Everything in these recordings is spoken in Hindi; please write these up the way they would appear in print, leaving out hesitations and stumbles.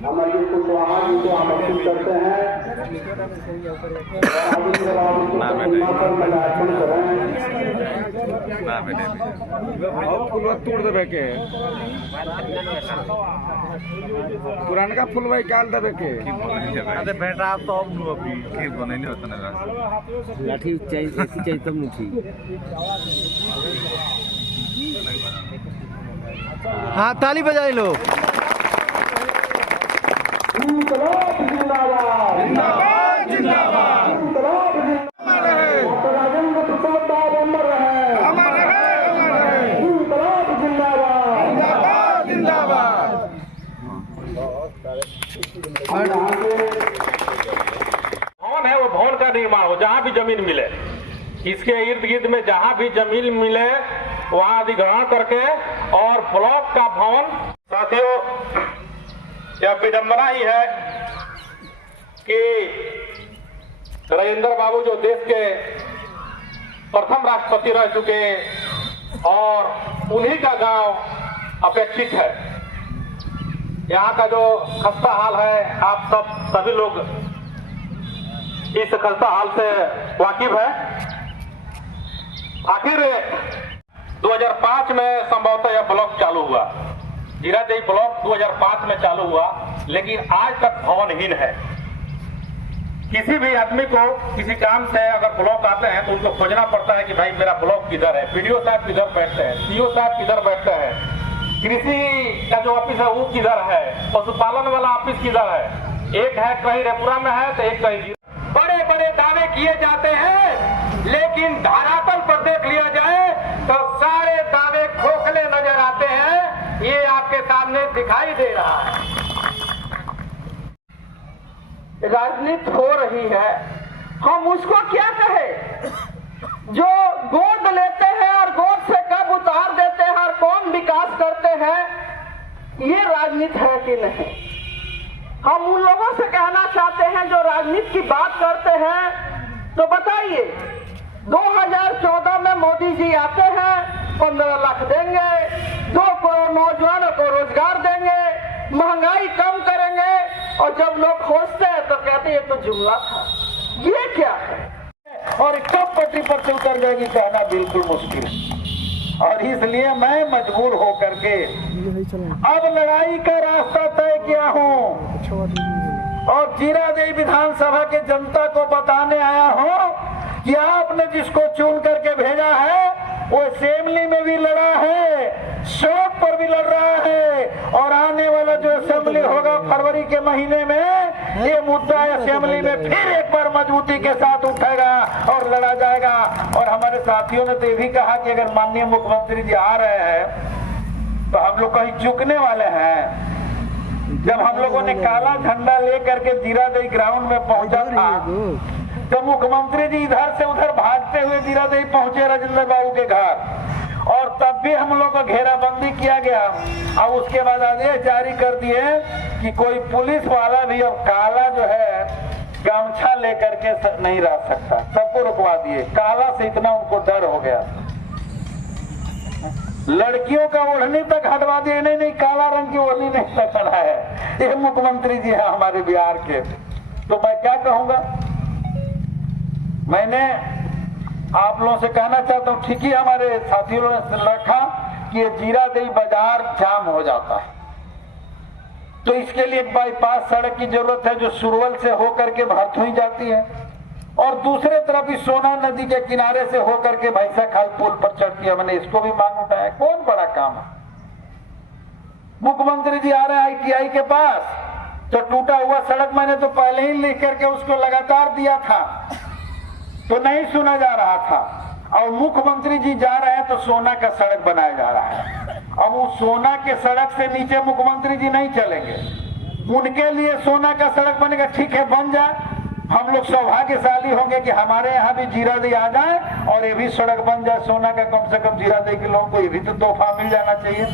हमारे कुशवाहा जी को आमंत्रित करते हैं फूल तोड़ देवे के पुरानका फूल भाई काल देवे के अरे बेटा आप तो अब अभी की बनैले होता ना लाठी चाहिए तब मुठी। हाँ ताली बजाई लो। इंकलाब जिंदाबाद जिंदाबाद जिंदाबाद इंकलाब जिंदाबाद राजेंद्र प्रसाद साहब अमर रहे इंकलाब जिंदाबाद जिंदाबाद भवन है वो भवन का निर्माण हो, जहाँ भी जमीन मिले इसके इर्द गिर्द में जहाँ भी जमीन मिले वहाँ अधिग्रहण करके और ब्लॉक का भवन। साथियों, यह विडंबना ही है कि राजेंद्र बाबू जो देश के प्रथम राष्ट्रपति रह चुके और उन्हीं का गांव अपेक्षित है। यहाँ का जो खस्ता हाल है आप सभी लोग इस खस्ता हाल से वाकिफ है। आखिर 2005 में संभवतः यह ब्लॉक चालू हुआ, जीरादेई ब्लॉक 2005 में चालू हुआ, लेकिन आज तक भवनहीन है। किसी भी आदमी को किसी काम से अगर ब्लॉक आते हैं तो उनको खोजना पड़ता है कि भाई मेरा ब्लॉक किधर है, पीडीओ साहब किधर बैठते हैं, सीओ साहब किधर बैठते हैं, कृषि का जो ऑफिस है वो किधर है, पशुपालन वाला ऑफिस किधर है। एक है कहीं रेपुरा में है तो एक कहीं। बड़े बड़े दावे किए जाते हैं लेकिन धरातल पर देख लिया जाए तो सारे दावे खोखले नजर आते हैं। ये आपके सामने दिखाई दे रहा है। राजनीति हो रही है, हम उसको क्या कहें? जो गोद लेते हैं और गोद से कब उतार देते हैं और कौन विकास करते हैं, ये राजनीति है कि नहीं? हम उन लोगों से कहना चाहते हैं जो राजनीति की बात करते हैं, तो बताइए 2014 में मोदी जी आते हैं, 15 लाख देंगे, 2 करोड़ नौजवानों को रोजगार देंगे, महंगाई कम करेंगे, और जब लोग खोजते हैं तो कहते ये तो जुमला था। ये क्या है? और कब पटरी पर से उतर जाएगी कहना बिल्कुल मुश्किल है। और इसलिए मैं मजबूर होकर के अब लड़ाई का रास्ता तय किया हूँ और जीरादेई विधानसभा के जनता को बताने आया हूँ कि आपने जिसको चुन करके भेजा है वो असेंबली में भी लड़ा है, सड़क पर भी लड़ रहा है, और आने वाला जो असेंबली होगा फरवरी के महीने में ये मुद्दा असेंबली में फिर एक बार मजबूती के साथ उठेगा और लड़ा जाएगा। और हमारे साथियों ने तो ये भी कहा कि अगर माननीय मुख्यमंत्री जी आ रहे हैं तो हम लोग कहीं चुकने वाले हैं। जब हम लोगों ने काला झंडा लेकर के जीरादेई ग्राउंड में पहुंचा था तो मुख्यमंत्री जी इधर से उधर भागते हुए जीरादेई पहुंचे राजेंद्र बाबू के घर, और तब भी हम लोग को घेराबंदी किया गया। और उसके बाद आदेश जारी कर दिए कि कोई पुलिस वाला भी अब काला जो है गमछा लेकर के नहीं रह सकता, सबको रुकवा दिए। काला से इतना उनको डर हो गया, लड़कियों का ओढ़नी तक हटवा दिए। नहीं काला रंग की ओढ़नी नहीं पकड़ा है। ये मुख्यमंत्री जी है हमारे बिहार के। तो मैं क्या कहूंगा? मैंने आप लोगों से कहना चाहता हूँ, ठीक ही हमारे साथियों ने रखा कि ये जीरादेई बाजार जाम हो जाता है, तो इसके लिए एक बाईपास सड़क की जरूरत है जो सुरवल से होकर के भरथुई जाती है, और दूसरे तरफ इस सोना नदी के किनारे से होकर के भैंसा खाल पुल पर चढ़ती है। मैंने इसको भी मांग उठाया। कौन बड़ा काम है? मुख्यमंत्री जी आ रहे हैं ITI के पास, तो टूटा हुआ सड़क मैंने तो पहले ही लिख करके उसको लगातार दिया था, तो नहीं सुना जा रहा था। और मुख्यमंत्री जी जा रहे हैं तो सोना का सड़क बनाया जा रहा है। अब उस सोना के सड़क से नीचे मुख्यमंत्री जी नहीं चलेंगे, उनके लिए सोना का सड़क बनेगा। ठीक है, बन जाए, हम लोग सौभाग्यशाली होंगे कि हमारे यहाँ भी जीरादेई आ जाए और ये भी सड़क बन जाए सोना का। कम से कम जीरादेई के लोगों को ये भी तो तोहफा मिल जाना चाहिए।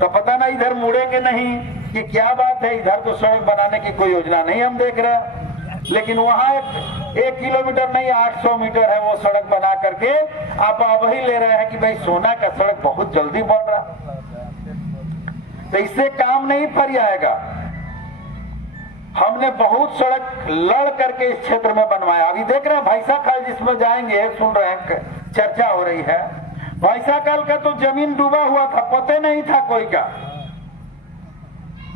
तो पता ना इधर मुड़ेंगे नहीं कि क्या बात है, इधर तो सड़क बनाने की कोई योजना नहीं हम देख रहे हैं। लेकिन वहां 1 किलोमीटर नहीं 800 मीटर है वो सड़क बना करके आप वही ले रहे हैं कि भाई सोना का सड़क बहुत जल्दी बन रहा। तो इससे काम नहीं फरियाएगा। हमने बहुत सड़क लड़ करके इस क्षेत्र में बनवाया। अभी देख रहे हैं भैंसा खाल जिसमें जाएंगे, सुन रहे हैं चर्चा हो रही है। भैंसा खाल का तो जमीन डूबा हुआ था, पता नहीं था कोई का,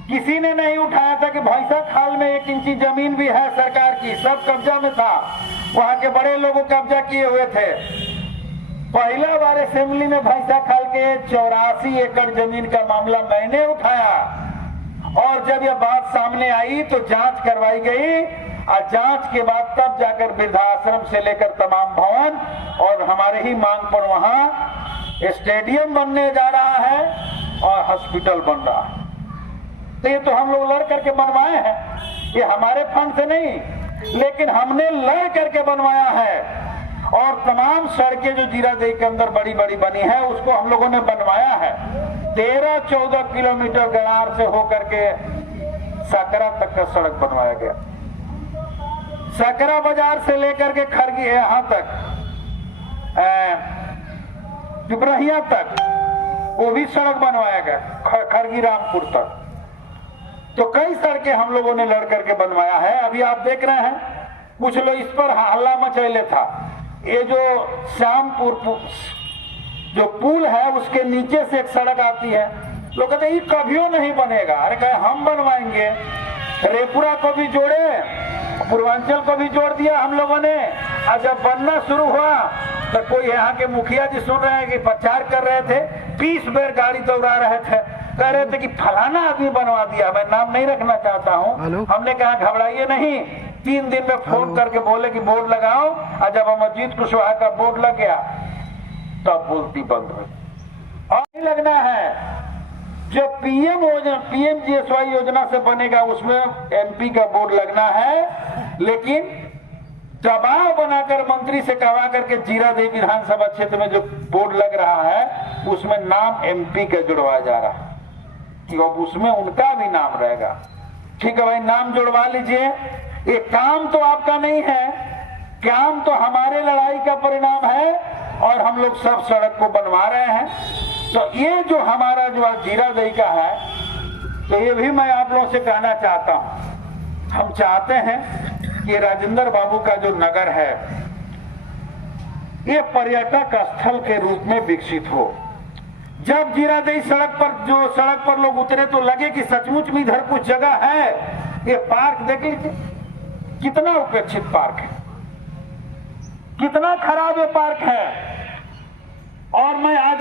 किसी ने नहीं उठाया था कि भैंसा खाल में 1 इंची जमीन भी है सरकार की, सब कब्जा में था, वहां के बड़े लोगों कब्जा किए हुए थे। पहला बार असेंबली में भैंसा खाल के 84 एकड़ जमीन का मामला मैंने उठाया और जब यह बात सामने आई तो जांच करवाई गई और जांच के बाद तब जाकर वृद्धाश्रम से लेकर तमाम भवन और हमारे ही मांग पर वहां स्टेडियम बनने जा रहा है और हॉस्पिटल बन रहा है। तो ये तो हम लोग लड़ करके बनवाए हैं, ये हमारे फंड से नहीं, लेकिन हमने लड़ करके बनवाया है। और तमाम सड़कें जो जीरादेई के अंदर बड़ी बड़ी बनी है उसको हम लोगों ने बनवाया है। 13-14 किलोमीटर गड़ार से होकर के सकरा तक का सड़क बनवाया गया। सकरा बाजार से लेकर के खरगी यहाँ तक पिपरहिया तक वो भी सड़क बनवाया गया, खरगी रामपुर तक। तो कई सड़कें हम लोगों ने लड़ करके बनवाया है। अभी आप देख रहे हैं कुछ लोग इस पर हल्ला मचैले था, ये जो श्यामपुर जो पुल है उसके नीचे से एक सड़क आती है, लोग कहते ये कभियो नहीं बनेगा। अरे कहे हम बनवाएंगे, रेपुरा को भी जोड़े, पूर्वांचल को भी जोड़ दिया हम लोगों ने। और जब बनना शुरू हुआ तो कोई यहाँ के मुखिया जी सुन रहे हैं कि प्रचार कर रहे थे, 20 बेर गाड़ी दौड़ा रहे थे, कह रहे थे कि फलाना आदमी बनवा दिया, मैं नाम नहीं रखना चाहता हूँ। हमने कहा घबराइए नहीं, 3 दिन में फोन करके बोले कि बोर्ड लगाओ, और जब अमरजीत कुशवाहा का बोर्ड लग गया तब बोलती बंद हुई। और नहीं लगना है, जो पीएमजीएसवाई योजना से बनेगा उसमें एमपी का बोर्ड लगना है, लेकिन दबाव बनाकर मंत्री से कहवा करके जीरादेई विधानसभा क्षेत्र में जो बोर्ड लग रहा है उसमें नाम एमपी का जुड़वाया जा रहा है कि अब उसमें उनका भी नाम रहेगा। ठीक है भाई, नाम जुड़वा लीजिए। ये काम तो आपका नहीं है, काम तो हमारे लड़ाई का परिणाम है और हम लोग सब सड़क को बनवा रहे हैं। तो ये जो हमारा जो जीरादेई का है, तो ये भी मैं आप लोगों से कहना चाहता हूं, हम चाहते हैं कि राजेंद्र बाबू का जो नगर है ये पर्यटक स्थल के रूप में विकसित हो। जब जीरादेई सड़क पर लोग उतरे तो लगे कि सचमुच में इधर कुछ जगह है। ये पार्क देख लीजिए, कितना उपेक्षित पार्क है, कितना खराब ये पार्क है। और मैं आज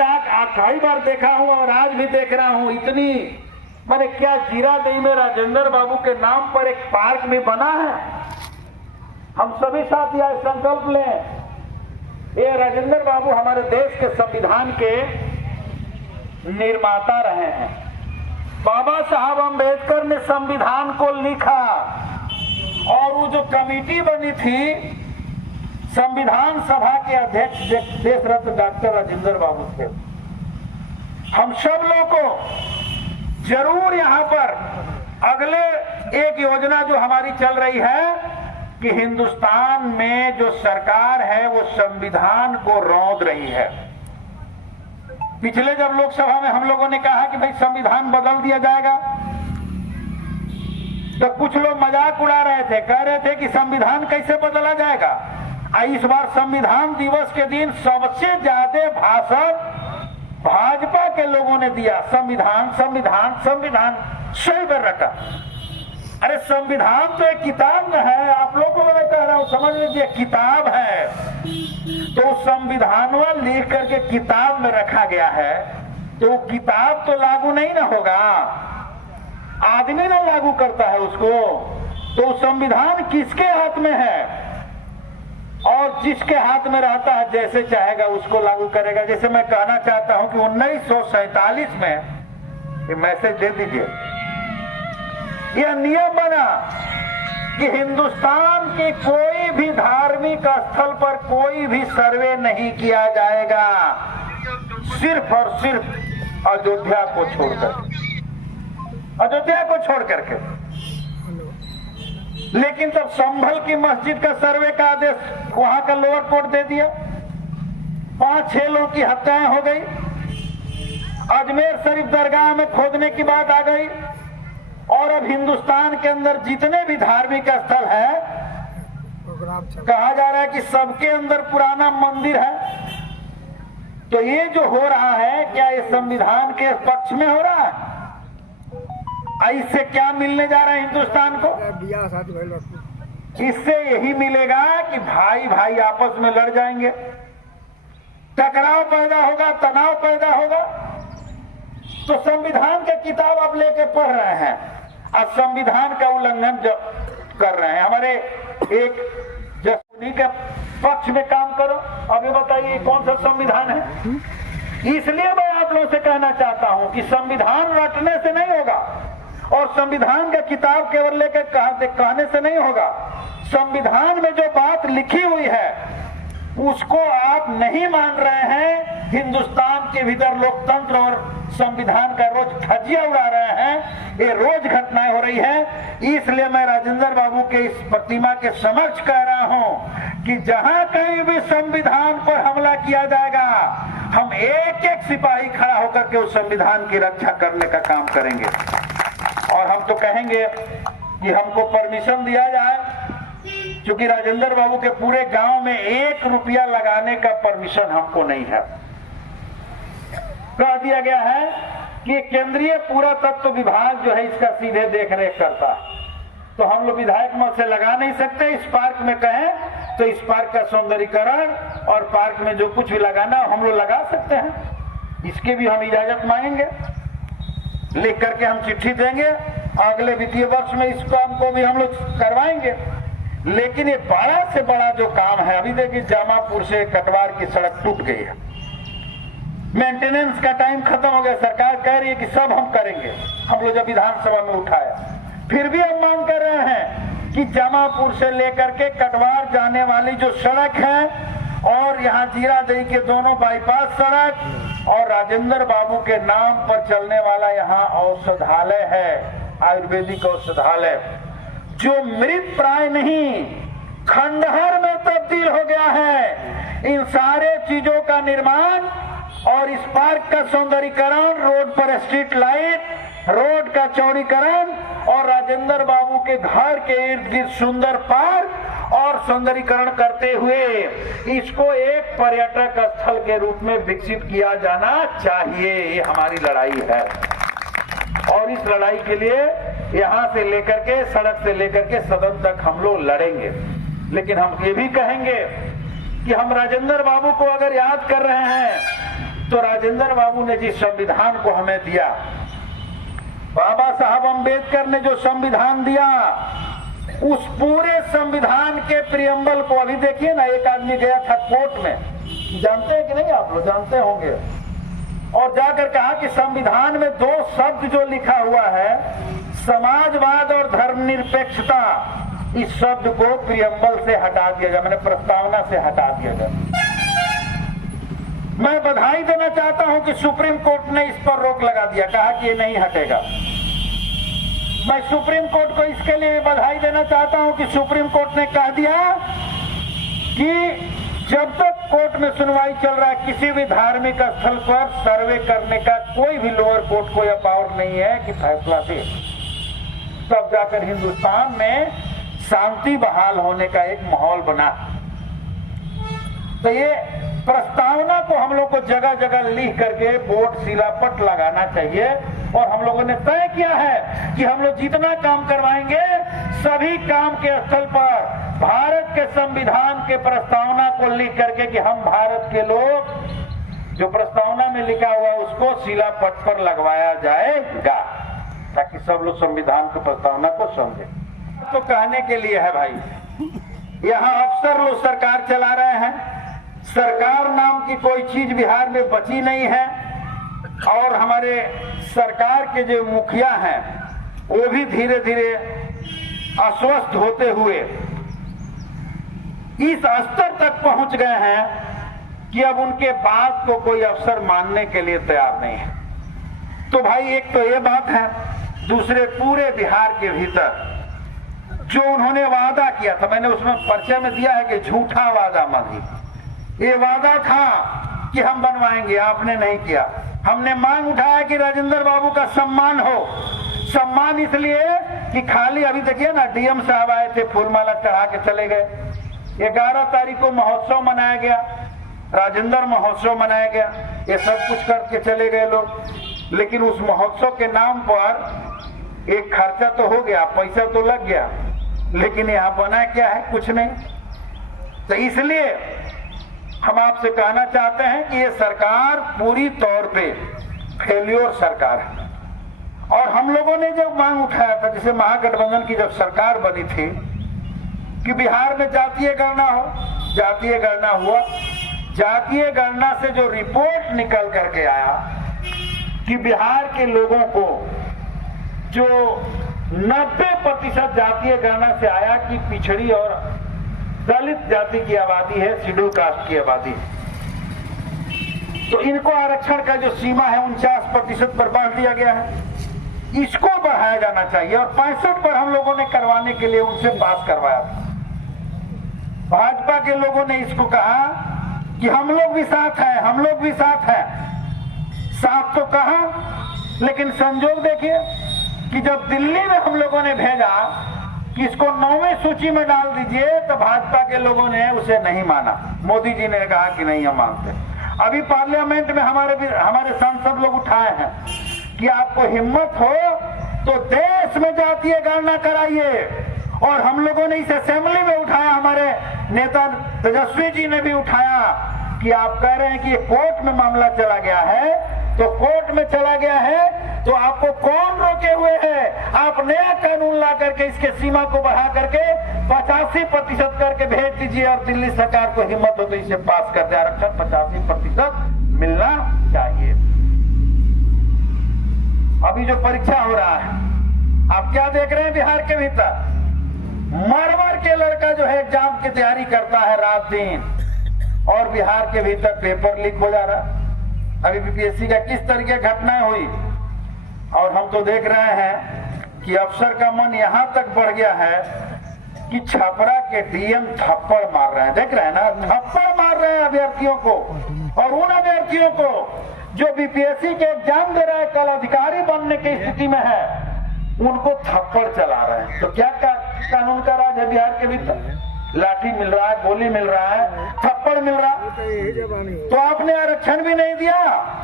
कई बार देखा हूं और आज भी देख रहा हूं, इतनी मैंने क्या जीरादेई में राजेंद्र बाबू के नाम पर एक पार्क भी बना है। हम सभी साथी आज संकल्प लें, ये राजेंद्र बाबू हमारे देश के संविधान के निर्माता रहे हैं। बाबा साहब अंबेडकर ने संविधान को लिखा और वो जो कमेटी बनी थी संविधान सभा के अध्यक्ष देश रत्न डॉक्टर राजेंद्र बाबू थे। हम सब लोगों को जरूर यहाँ पर अगले एक योजना जो हमारी चल रही है कि हिंदुस्तान में जो सरकार है वो संविधान को रौंद रही है। पिछले जब लोकसभा में हम लोगों ने कहा कि भाई संविधान बदल दिया जाएगा, तो कुछ लोग मजाक उड़ा रहे थे, कह रहे थे कि संविधान कैसे बदला जाएगा। इस बार संविधान दिवस के दिन सबसे ज्यादा भाषण भाजपा के लोगों ने दिया, संविधान संविधान संविधान, सही बार रखा। अरे संविधान तो एक किताब में है, आप लोगों को मैं कह रहा हूं समझ लीजिए, किताब है। तो संविधान लिख करके किताब में रखा गया है, तो किताब तो लागू नहीं ना होगा, आदमी ना लागू करता है उसको। तो संविधान किसके हाथ में है और जिसके हाथ में रहता है जैसे चाहेगा उसको लागू करेगा। जैसे मैं कहना चाहता हूं कि 1947 में ये मैसेज दे दीजिए, यह नियम बना कि हिंदुस्तान के कोई भी धार्मिक स्थल पर कोई भी सर्वे नहीं किया जाएगा, सिर्फ और सिर्फ अयोध्या को छोड़कर, अयोध्या को छोड़ करके। लेकिन तब संभल की मस्जिद का सर्वे का आदेश वहां का लोअर कोर्ट दे दिया, 5-6 लोगों की हत्याएं हो गई। अजमेर शरीफ दरगाह में खोदने की बात आ गई और अब हिंदुस्तान के अंदर जितने भी धार्मिक स्थल है, कहा जा रहा है कि सबके अंदर पुराना मंदिर है। तो ये जो हो रहा है, क्या ये संविधान के पक्ष में हो रहा है? इससे क्या मिलने जा रहा है हिंदुस्तान को? इससे यही मिलेगा कि भाई भाई आपस में लड़ जाएंगे, टकराव पैदा होगा, तनाव पैदा होगा। तो संविधान का किताब आप लेके पढ़ रहे हैं और संविधान का उल्लंघन कर रहे हैं। हमारे एक उन्हीं के पक्ष में काम करो। अभी बताइए कौन सा संविधान है? इसलिए मैं आप लोगों से कहना चाहता हूं कि संविधान रटने से नहीं होगा और संविधान का किताब केवल लेकर कहने से नहीं होगा। संविधान में जो बात लिखी हुई है उसको आप नहीं मान रहे हैं। हिंदुस्तान के भीतर लोकतंत्र और संविधान का रोज धज्जियां उड़ा रहे हैं। ये रोज घटनाएं हो रही है। इसलिए मैं राजेंद्र बाबू के इस प्रतिमा के समक्ष कह रहा हूं कि जहां कहीं भी संविधान पर हमला किया जाएगा, हम एक एक सिपाही खड़ा होकर के उस संविधान की रक्षा करने का काम करेंगे। और हम तो कहेंगे कि हमको परमिशन दिया जाए, क्योंकि राजेंद्र बाबू के पूरे गांव में 1 रुपया लगाने का परमिशन हमको नहीं है। कह दिया गया है कि केंद्रीय पुरातत्व विभाग जो है इसका सीधे देख रेख करता है। तो हम लोग विधायक मत से लगा नहीं सकते। इस पार्क में कहें तो इस पार्क का सौंदर्यीकरण और पार्क में जो कुछ भी लगाना हम लोग लगा सकते हैं। इसके भी हम इजाजत मांगेंगे, लिख करके हम चिट्ठी देंगे। अगले वित्तीय वर्ष में इस काम को भी हम लोग करवाएंगे। लेकिन ये बड़ा से बड़ा जो काम है, अभी देखिए जामापुर से कटवार की सड़क टूट गई है, मेंटेनेंस का टाइम खत्म हो गया। सरकार कह रही है कि सब हम करेंगे। हम लोग जब विधानसभा में उठाया, फिर भी हम मांग कर रहे हैं कि जामापुर से लेकर के कटवार जाने वाली जो सड़क है और यहाँ जीरादेई के दोनों बाईपास सड़क और राजेंद्र बाबू के नाम पर चलने वाला यहाँ औषधालय है, आयुर्वेदिक औषधालय, जो मृत प्राय नहीं खंडहर में तब्दील हो गया है। इन सारे चीजों का निर्माण और इस पार्क का सौंदर्यीकरण, रोड पर स्ट्रीट लाइट, रोड का चौड़ीकरण और राजेंद्र बाबू के घर के इर्द गिर्द सुंदर पार्क और सौंदर्यीकरण करते हुए इसको एक पर्यटक स्थल के रूप में विकसित किया जाना चाहिए। ये हमारी लड़ाई है और इस लड़ाई के लिए यहाँ से लेकर के, सड़क से लेकर के सदन तक हम लोग लड़ेंगे। लेकिन हम ये भी कहेंगे कि हम राजेंद्र बाबू को अगर याद कर रहे हैं तो राजेंद्र बाबू ने जिस संविधान को हमें दिया, बाबा साहब अम्बेडकर ने जो संविधान दिया, उस पूरे संविधान के प्रियम्बल को अभी देखिए ना, एक आदमी गया था कोर्ट में, जानते हैं कि नहीं आप लोग? जानते होंगे। और जाकर कहा कि संविधान में 2 शब्द जो लिखा हुआ है, समाजवाद और धर्मनिरपेक्षता, इस शब्द को प्रियम्बल से हटा दिया जाए, मैंने प्रस्तावना से हटा दिया जाए। मैं बधाई देना चाहता हूं कि सुप्रीम कोर्ट ने इस पर रोक लगा दिया, कहा कि ये नहीं हटेगा। मैं सुप्रीम कोर्ट को इसके लिए बधाई देना चाहता हूं कि सुप्रीम कोर्ट ने कह दिया कि जब तक कोर्ट में सुनवाई चल रहा है, किसी भी धार्मिक स्थल पर सर्वे करने का कोई भी लोअर कोर्ट को यह पावर नहीं है कि फैसला दे। तब जाकर हिंदुस्तान में शांति बहाल होने का एक माहौल बना। तो ये प्रस्तावना को हम लोग को जगह जगह लिख करके बोर्ड, शिलापट लगाना चाहिए। और हम लोगों ने तय किया है कि हम लोग जितना काम करवाएंगे, सभी काम के स्थल पर भारत के संविधान के प्रस्तावना को लिख करके कि हम भारत के लोग, जो प्रस्तावना में लिखा हुआ उसको शिलापट पर लगवाया जाएगा, ताकि सब लोग संविधान की प्रस्तावना को समझे। तो कहने के लिए है भाई, यहाँ अफसर लोग सरकार चला रहे हैं, सरकार नाम की कोई चीज बिहार में बची नहीं है। और हमारे सरकार के जो मुखिया हैं वो भी धीरे धीरे अस्वस्थ होते हुए इस स्तर तक पहुंच गए हैं कि अब उनके बात को कोई अफसर मानने के लिए तैयार नहीं है। तो भाई एक तो ये बात है, दूसरे पूरे बिहार के भीतर जो उन्होंने वादा किया था, मैंने उसमें परिचय में दिया है कि झूठा वादा मांगी। ये वादा था कि हम बनवाएंगे, आपने नहीं किया। हमने मांग उठाया कि राजेंद्र बाबू का सम्मान हो, सम्मान इसलिए कि खाली अभी देखिए ना, डीएम साहब आए थे, फूलमाला चढ़ा के चले गए। 11 तारीख को महोत्सव मनाया गया, राजेंद्र महोत्सव मनाया गया, ये सब कुछ करके चले गए लोग। लेकिन उस महोत्सव के नाम पर एक खर्चा तो हो गया, पैसा तो लग गया, लेकिन यहाँ बना क्या है? कुछ नहीं। तो इसलिए हम आपसे कहना चाहते हैं कि ये सरकार पूरी तौर पे फेल्योर सरकार है। और हम लोगों ने जब मांग उठाया था, जैसे महागठबंधन की जब सरकार बनी थी, कि बिहार में जातीय गणना हो, जातीय गणना हुआ। जातीय गणना से जो रिपोर्ट निकल करके आया कि बिहार के लोगों को जो 90% जातीय गणना से आया कि पिछड़ी और दलित जाति की आबादी है, शेड्यूल कास्ट की आबादी है, तो इनको आरक्षण का जो सीमा है 49% पर बांध दिया गया है। इसको बढ़ाया जाना चाहिए और 65 पर हम लोगों ने करवाने के लिए उनसे पास करवाया था। भाजपा के लोगों ने इसको कहा कि हम लोग भी साथ हैं, हम लोग भी साथ हैं। साथ तो कहा, लेकिन संजोग देखिए कि जब दिल्ली में हम लोगों ने भेजा कि इसको 9वीं सूची में डाल दीजिए, तो भाजपा के लोगों ने उसे नहीं माना। मोदी जी ने कहा कि नहीं हम मानते। अभी पार्लियामेंट में हमारे सांसद लोग उठाए हैं कि आपको हिम्मत हो तो देश में जातीय गणना कराइए। और हम लोगों ने इस असेंबली में उठाया, हमारे नेता तेजस्वी जी ने भी उठाया कि आप कह रहे हैं कि कोर्ट में मामला चला गया है, तो कोर्ट में चला गया है तो आपको कौन रोके हुए है? आप नया कानून ला करके इसके सीमा को बढ़ा करके 85% करके भेज दीजिए और दिल्ली सरकार को हिम्मत हो तो इसे पास कर दे। आरक्षण 85% मिलना चाहिए। अभी जो परीक्षा हो रहा है, आप क्या देख रहे हैं बिहार के भीतर? मर के लड़का जो है एग्जाम की तैयारी करता है रात दिन, और बिहार के भीतर पेपर लीक हो जा रहा है। अभी बीपीएससी का किस तरीके घटनाएं हुई, और हम तो देख रहे हैं कि अफसर का मन यहां तक बढ़ गया है कि छपरा के डीएम थप्पड़ मार रहे हैं। देख रहे हैं ना, थप्पड़ मार रहे हैं अभ्यर्थियों को, और उन अभ्यर्थियों को जो बीपीएससी के एग्जाम दे रहा है, कल अधिकारी बनने की स्थिति में है, उनको थप्पड़ चला रहे हैं। तो क्या कानून का राज है बिहार के भीतर? लाठी मिल रहा है, गोली मिल रहा है, थप्पड़ मिल रहा है। तो आपने आरक्षण भी नहीं दिया,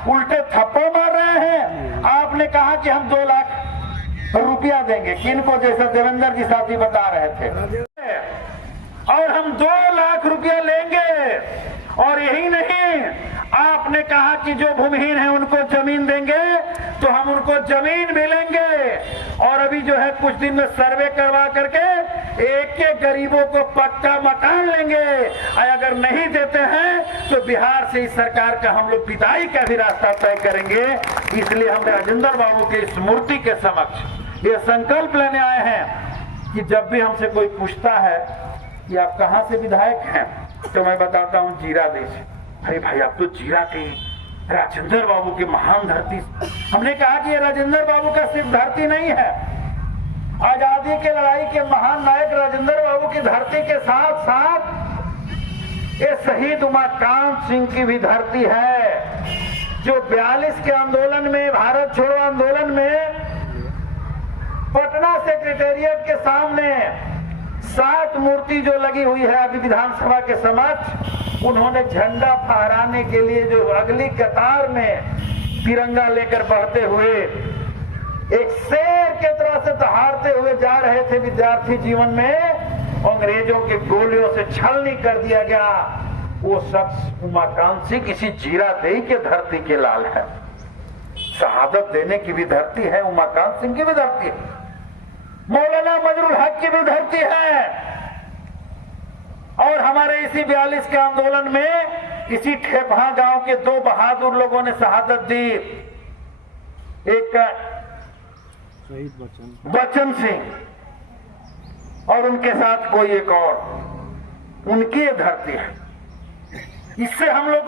उल्टे थप्पड़ मार रहे हैं। आपने कहा कि हम 2 लाख रुपया देंगे, किनको? जैसा देवेंद्र जी साथी बता रहे थे, और हम 2 लाख रुपया लेंगे। और यही नहीं, आपने कहा कि जो भूमिहीन है उनको जमीन देंगे, तो हम उनको जमीन भी लेंगे। और अभी जो है कुछ दिन में सर्वे करवा करके एक गरीबों को पक्का मकान लेंगे। अगर नहीं देते हैं तो बिहार से इस सरकार का हम लोग विदाई का भी रास्ता तय करेंगे। इसलिए हम राजेंद्र बाबू के इस मूर्ति के समक्ष ये संकल्प लेने आए हैं कि जब भी हमसे कोई पूछता है कि आप कहाँ से विधायक हैं, तो मैं बताता हूँ जीरा देश। अरे भाई, आप तो जीरा के राजेंद्र बाबू की महान धरती। हमने कहा कि ये राजेंद्र बाबू का सिर्फ धरती नहीं है, आजादी के लड़ाई के महान नायक राजेंद्र बाबू की धरती के साथ साथ ये शहीद उमाकांत सिंह की भी धरती है, जो 42 के आंदोलन में, भारत छोड़ो आंदोलन में, पटना सेक्रेटेरिएट के सामने 7 मूर्ति जो लगी हुई है अभी विधानसभा के समक्ष, उन्होंने झंडा फहराने के लिए जो अगली कतार में तिरंगा लेकर बढ़ते हुए एक शेर के तरह से दहाड़ते हुए जा रहे थे। विद्यार्थी जीवन में अंग्रेजों की गोलियों से छलनी कर दिया गया। वो शख्स उमाकांत सिंह किसी जीरादेई के धरती के लाल है। शहादत देने की भी धरती है, उमाकांत सिंह की भी धरती है, मौलाना मजरुल हक की भी धरती है। और हमारे इसी 42 के आंदोलन में इसी ठेपहा गांव के 2 बहादुर लोगों ने शहादत दी। एक बच्चन सिंह और उनके साथ कोई एक और, उनकी ये धरती है। इससे हम लोग